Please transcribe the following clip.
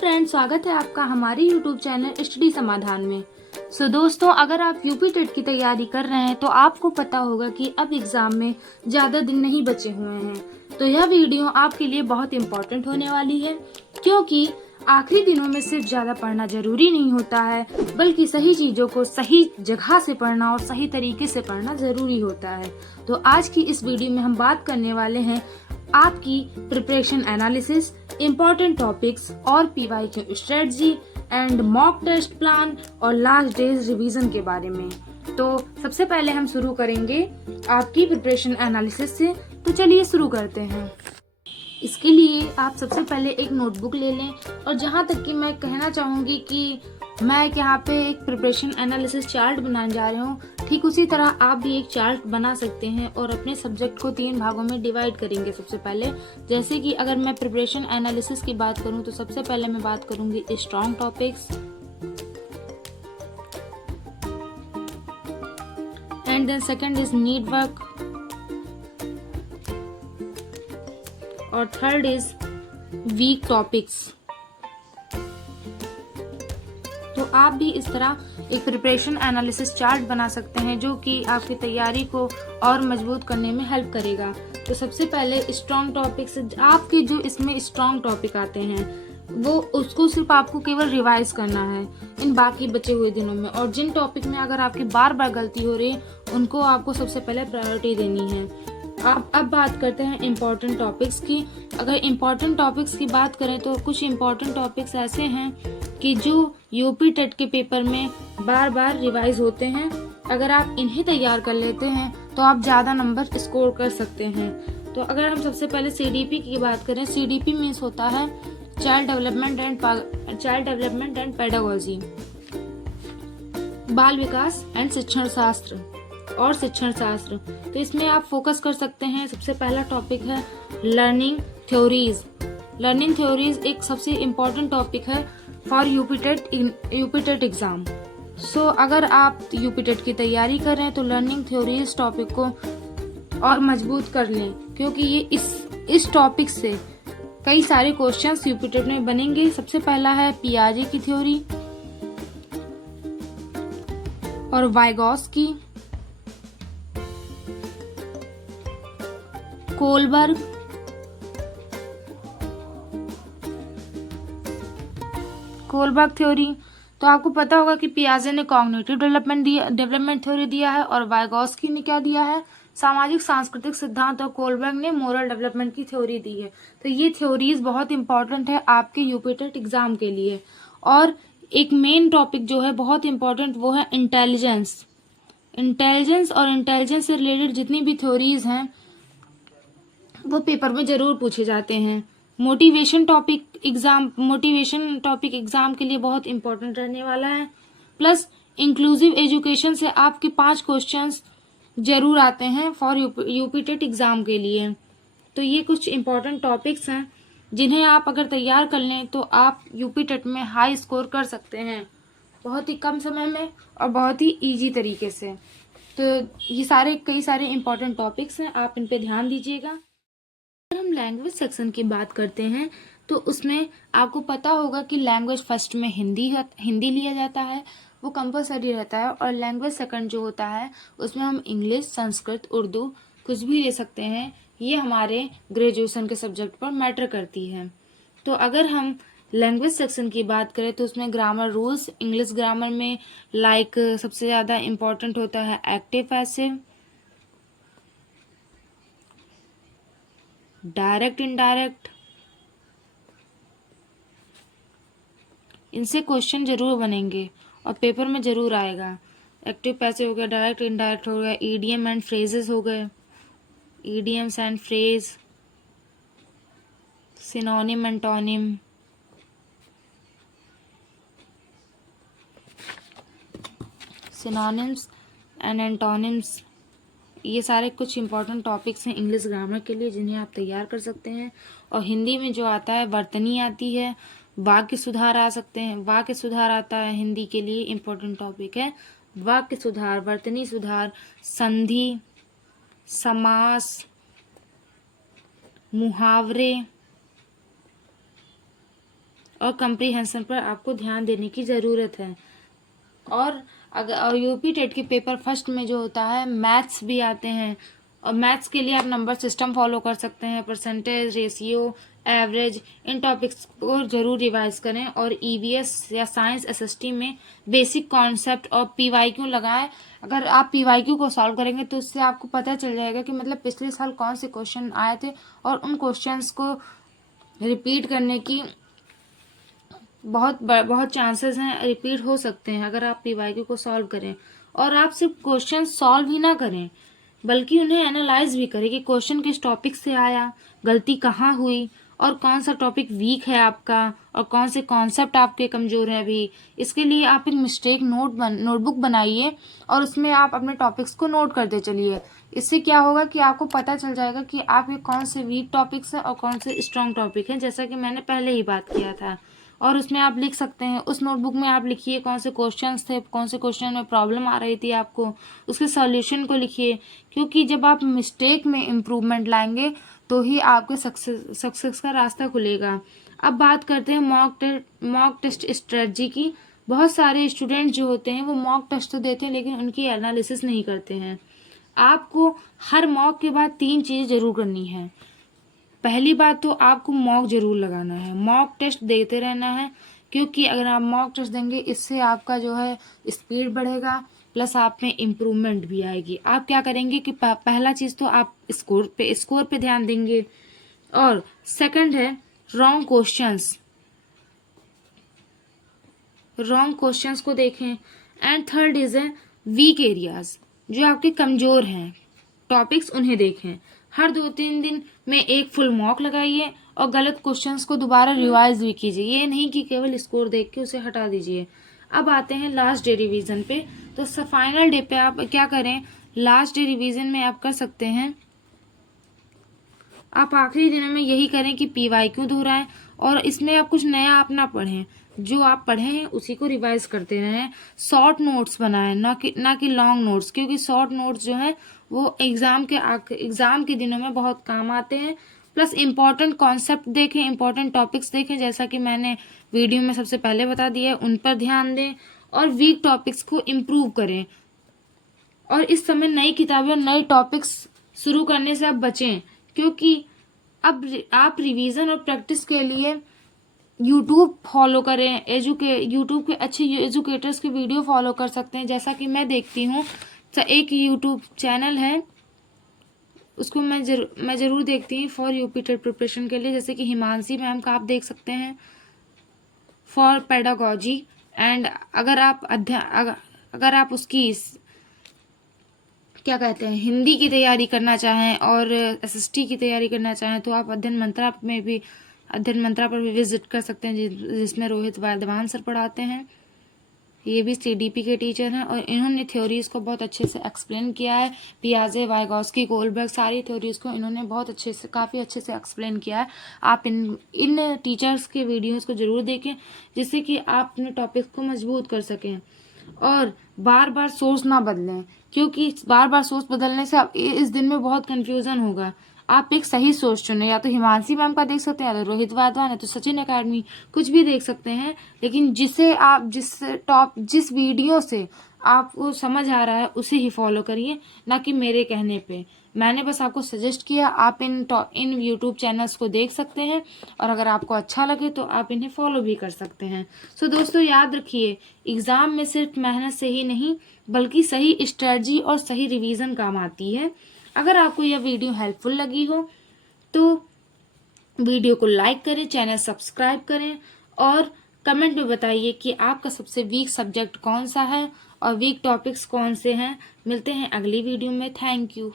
Friends, स्वागत है आपका हमारे यूट्यूब चैनल स्टडी समाधान में। दोस्तों, अगर आप यूपी टेट की तैयारी कर रहे हैं तो आपको पता होगा कि अब एग्जाम में ज़्यादा दिन नहीं बचे हुए हैं। तो यह वीडियो आपके लिए बहुत इम्पोर्टेंट होने वाली है, क्योंकि आखिरी दिनों में सिर्फ ज़्यादा पढ़ना जरूरी नहीं होता है, बल्कि सही चीज़ों को सही जगह से पढ़ना और सही तरीके से पढ़ना ज़रूरी होता है। तो आज की इस वीडियो में हम बात करने वाले हैं आपकी प्रिपरेशन एनालिसिस, इम्पोर्टेंट टॉपिक्स और PYQ strategy and mock test plan और लास्ट डेज रिवीजन के बारे में। तो सबसे पहले हम शुरू करेंगे आपकी प्रिपरेशन एनालिसिस से। तो चलिए शुरू करते हैं। इसके लिए आप सबसे पहले एक नोटबुक ले लें, और जहाँ तक कि मैं कहना चाहूँगी कि मैं यहाँ पे एक प्रिपरेशन एनालिसिस चार्ट बनाने जा रही हूँ, ठीक उसी तरह आप भी एक चार्ट बना सकते हैं और अपने सब्जेक्ट को 3 भागों में डिवाइड करेंगे। सबसे पहले, जैसे कि अगर मैं प्रिपरेशन एनालिसिस की बात करूँ तो सबसे पहले मैं बात करूँगी strong topics, and then second is need work, और थर्ड इज वीक टॉपिक्स। तो आप भी इस तरह एक प्रिपरेशन एनालिसिस चार्ट बना सकते हैं, जो कि आपकी तैयारी को और मजबूत करने में हेल्प करेगा। तो सबसे पहले स्ट्रॉन्ग टॉपिक्स, आपके जो इसमें स्ट्रॉन्ग टॉपिक आते हैं वो उसको सिर्फ आपको केवल रिवाइज करना है इन बाकी बचे हुए दिनों में, और जिन टॉपिक में अगर आपकी बार बार गलती हो रही है उनको आपको सबसे पहले प्रायोरिटी देनी है। आप अब बात करते हैं इम्पोर्टेंट टॉपिक्स की। अगर इम्पोर्टेंट टॉपिक्स की बात करें तो कुछ इम्पोर्टेंट टॉपिक्स ऐसे हैं कि जो यूपी टेट के पेपर में बार बार रिवाइज होते हैं। अगर आप इन्हें तैयार कर लेते हैं तो आप ज़्यादा नंबर स्कोर कर सकते हैं। तो अगर हम सबसे पहले सीडीपी की बात करें, सीडीपी मीन्स होता है चाइल्ड डेवलपमेंट एंड पेडागोजी, बाल विकास एंड शिक्षण शास्त्र और शिक्षण शास्त्र। तो इसमें आप फोकस कर सकते हैं। सबसे पहला टॉपिक है लर्निंग थ्योरीज। लर्निंग थ्योरीज एक सबसे इम्पोर्टेंट टॉपिक है फॉर यूपी टेट एग्जाम। सो अगर आप यूपी टेट की तैयारी कर रहे हैं तो लर्निंग थ्योरीज टॉपिक को और मजबूत कर लें, क्योंकि ये इस टॉपिक से कई सारे क्वेश्चंस यूपी टेट में बनेंगे। सबसे पहला है पियाजे की थ्योरी और वाइगॉस्की, कोलबर्ग, थ्योरी। तो आपको पता होगा कि पियाजे ने कॉग्निटिव डेवलपमेंट थ्योरी दिया है, और वाइगॉस्की ने क्या दिया है, सामाजिक सांस्कृतिक सिद्धांत, और कोलबर्ग ने मोरल डेवलपमेंट की थ्योरी दी है। तो ये थ्योरीज बहुत इंपॉर्टेंट है आपके यूपी टेट एग्जाम के लिए। और एक मेन टॉपिक जो है बहुत इंपॉर्टेंट, वो है इंटेलिजेंस और इंटेलिजेंस से रिलेटेड जितनी भी थ्योरीज हैं वो पेपर में जरूर पूछे जाते हैं। मोटिवेशन टॉपिक एग्जाम के लिए बहुत इंपॉर्टेंट रहने वाला है। प्लस इंक्लूसिव एजुकेशन से आपके 5 क्वेश्चंस जरूर आते हैं फॉर यूपी टेट एग्जाम के लिए। तो ये कुछ इंपॉर्टेंट टॉपिक्स हैं जिन्हें आप अगर तैयार कर लें तो आप यूपी टेट में हाई स्कोर कर सकते हैं, बहुत ही कम समय में और बहुत ही इजी तरीके से। तो ये कई सारे इंपॉर्टेंट टॉपिक्स हैं, आप इन पे ध्यान दीजिएगा। अगर हम लैंग्वेज सेक्शन की बात करते हैं तो उसमें आपको पता होगा कि लैंग्वेज फर्स्ट में हिंदी लिया जाता है, वो कंपलसरी रहता है। और लैंग्वेज सेकंड जो होता है उसमें हम इंग्लिश, संस्कृत, उर्दू कुछ भी ले सकते हैं। ये हमारे ग्रेजुएशन के सब्जेक्ट पर मैटर करती है। तो अगर हम लैंग्वेज सेक्शन की बात करें तो उसमें ग्रामर रूल्स, इंग्लिश ग्रामर में सबसे ज़्यादा इम्पोर्टेंट होता है एक्टिव, पैसिव, डायरेक्ट, इनडायरेक्ट। इनसे क्वेश्चन जरूर बनेंगे और पेपर में जरूर आएगा। एक्टिव, पैसिव हो गया, डायरेक्ट, इनडायरेक्ट हो गया, ईडीएम एंड फ्रेजेस हो गए, EDMs and phrase, synonym, antonym, synonyms and antonyms. ये सारे कुछ इंपॉर्टेंट टॉपिक्स हैं इंग्लिश ग्रामर के लिए जिन्हें आप तैयार कर सकते हैं। और हिंदी में जो आता है वर्तनी आती है, वाक्य सुधार आ सकते हैं, वाक्य सुधार आता है हिंदी के लिए इम्पोर्टेंट टॉपिक है। वाक्य सुधार, वर्तनी सुधार, संधि, समास, मुहावरे और कंप्रीहेंशन पर आपको ध्यान देने की ज़रूरत है। और अगर यूपी टेट के पेपर फर्स्ट में जो होता है मैथ्स भी आते हैं, और मैथ्स के लिए आप नंबर सिस्टम फॉलो कर सकते हैं, परसेंटेज, रेशियो, एवरेज, इन टॉपिक्स को जरूर रिवाइज करें। और ईवीएस या साइंस एसएसटी में बेसिक कॉन्सेप्ट और पीवाईक्यू लगाएं। अगर आप पीवाईक्यू को सॉल्व करेंगे तो उससे आपको पता चल जाएगा कि मतलब पिछले साल कौन से क्वेश्चन आए थे, और उन क्वेश्चंस को रिपीट करने की बहुत चांसेस हैं, रिपीट हो सकते हैं अगर आप पीवाईक्यू को सॉल्व करें। और आप सिर्फ क्वेश्चन सॉल्व ही ना करें, बल्कि उन्हें एनालाइज भी करें कि क्वेश्चन किस टॉपिक से आया, गलती कहाँ हुई, और कौन सा टॉपिक वीक है आपका, और कौन से कॉन्सेप्ट आपके कमज़ोर हैं अभी। इसके लिए आप एक मिस्टेक नोटबुक बनाइए और उसमें आप अपने टॉपिक्स को नोट करते चलिए। इससे क्या होगा कि आपको पता चल जाएगा कि आपके कौन से वीक टॉपिक्स हैं और कौन से स्ट्रॉन्ग टॉपिक हैं, जैसा कि मैंने पहले ही बात किया था। और उसमें आप लिख सकते हैं, उस नोटबुक में आप लिखिए कौन से क्वेश्चंस थे, कौन से क्वेश्चन में प्रॉब्लम आ रही थी आपको, उसके सॉल्यूशन को लिखिए। क्योंकि जब आप मिस्टेक में इम्प्रूवमेंट लाएंगे तो ही आपके सक्सेस का रास्ता खुलेगा। अब बात करते हैं मॉक टेस्ट स्ट्रेटजी की। बहुत सारे स्टूडेंट जो होते हैं वो मॉक टेस्ट तो देते हैं लेकिन उनकी एनालिसिस नहीं करते हैं। आपको हर मॉक के बाद 3 चीज़ जरूर करनी है। पहली बात तो आपको मॉक जरूर लगाना है, मॉक टेस्ट देते रहना है, क्योंकि अगर आप मॉक टेस्ट देंगे इससे आपका जो है स्पीड बढ़ेगा, प्लस आप में इम्प्रूवमेंट भी आएगी। आप क्या करेंगे कि पहला चीज़ तो आप स्कोर पे ध्यान देंगे, और सेकंड है रॉन्ग क्वेश्चंस को देखें, एंड थर्ड इज है वीक एरियाज, जो आपके कमज़ोर हैं टॉपिक्स, उन्हें देखें। हर 2-3 दिन में एक फुल मॉक लगाइए और गलत क्वेश्चंस को दोबारा रिवाइज भी कीजिए। ये नहीं कि केवल स्कोर देख के उसे हटा दीजिए। अब आते हैं लास्ट डे रिवीजन पे। तो फाइनल डे पे आप क्या करें, लास्ट डे रिवीजन में आप कर सकते हैं, आप आखिरी दिनों में यही करें कि पीवाईक्यू दोहराएं, और इसमें आप कुछ नया अपना पढ़ें। जो आप पढ़े हैं उसी को रिवाइज करते रहें। शॉर्ट नोट्स बनाएं, ना कि लॉन्ग नोट्स, क्योंकि शॉर्ट नोट्स जो हैं वो एग्जाम के दिनों में बहुत काम आते हैं। प्लस इम्पॉर्टेंट कॉन्सेप्ट देखें, इम्पॉर्टेंट टॉपिक्स देखें, जैसा कि मैंने वीडियो में सबसे पहले बता दिया है, उन पर ध्यान दें, और वीक टॉपिक्स को इम्प्रूव करें। और इस समय नई किताबें और नए टॉपिक्स शुरू करने से आप बचें, क्योंकि अब आप रिवीजन और प्रैक्टिस के लिए यूट्यूब फॉलो करें। यूट्यूब के अच्छे एजुकेटर्स के वीडियो फॉलो कर सकते हैं, जैसा कि मैं देखती हूँ। तो एक यूट्यूब चैनल है, उसको मैं जरूर देखती हूँ फॉर यूपी टेट प्रिपरेशन के लिए, जैसे कि हिमांशी मैम का आप देख सकते हैं, फॉर पेडागोजी। एंड अगर आप उसकी क्या कहते हैं हिंदी की तैयारी करना चाहें और एसएसटी की तैयारी करना चाहें तो आप अध्ययन मंत्रा पर भी विजिट कर सकते हैं, जिसमें रोहित वाधवान सर पढ़ाते हैं। ये भी सीडीपी के टीचर हैं और इन्होंने थ्योरीज को बहुत अच्छे से एक्सप्लेन किया है। पियाजे, वाइगॉस्की, गोल्डबर्ग, सारी थ्योरीज को इन्होंने काफ़ी अच्छे से एक्सप्लेन किया है। आप इन टीचर्स के वीडियोस को जरूर देखें, जिससे कि आप अपने टॉपिक को मजबूत कर सकें। और बार बार सोर्स ना बदलें, क्योंकि बार बार सोर्स बदलने से इस दिन में बहुत कन्फ्यूजन होगा। आप एक सही सोच चुने, या तो हिमांशी मैम का देख सकते हैं, या तो रोहित वाधवान, या तो सचिन अकेडमी, कुछ भी देख सकते हैं। लेकिन जिस वीडियो से आपको समझ आ रहा है उसे ही फॉलो करिए, ना कि मेरे कहने पे। मैंने बस आपको सजेस्ट किया, आप इन यूट्यूब चैनल्स को देख सकते हैं, और अगर आपको अच्छा लगे तो आप इन्हें फॉलो भी कर सकते हैं। सो दोस्तों याद रखिए, एग्ज़ाम में सिर्फ मेहनत से ही नहीं बल्कि सही स्ट्रेटजी और सही रिवीजन काम आती है। अगर आपको यह वीडियो हेल्पफुल लगी हो तो वीडियो को लाइक करें, चैनल सब्सक्राइब करें, और कमेंट में बताइए कि आपका सबसे वीक सब्जेक्ट कौन सा है और वीक टॉपिक्स कौन से हैं। मिलते हैं अगली वीडियो में। Thank you.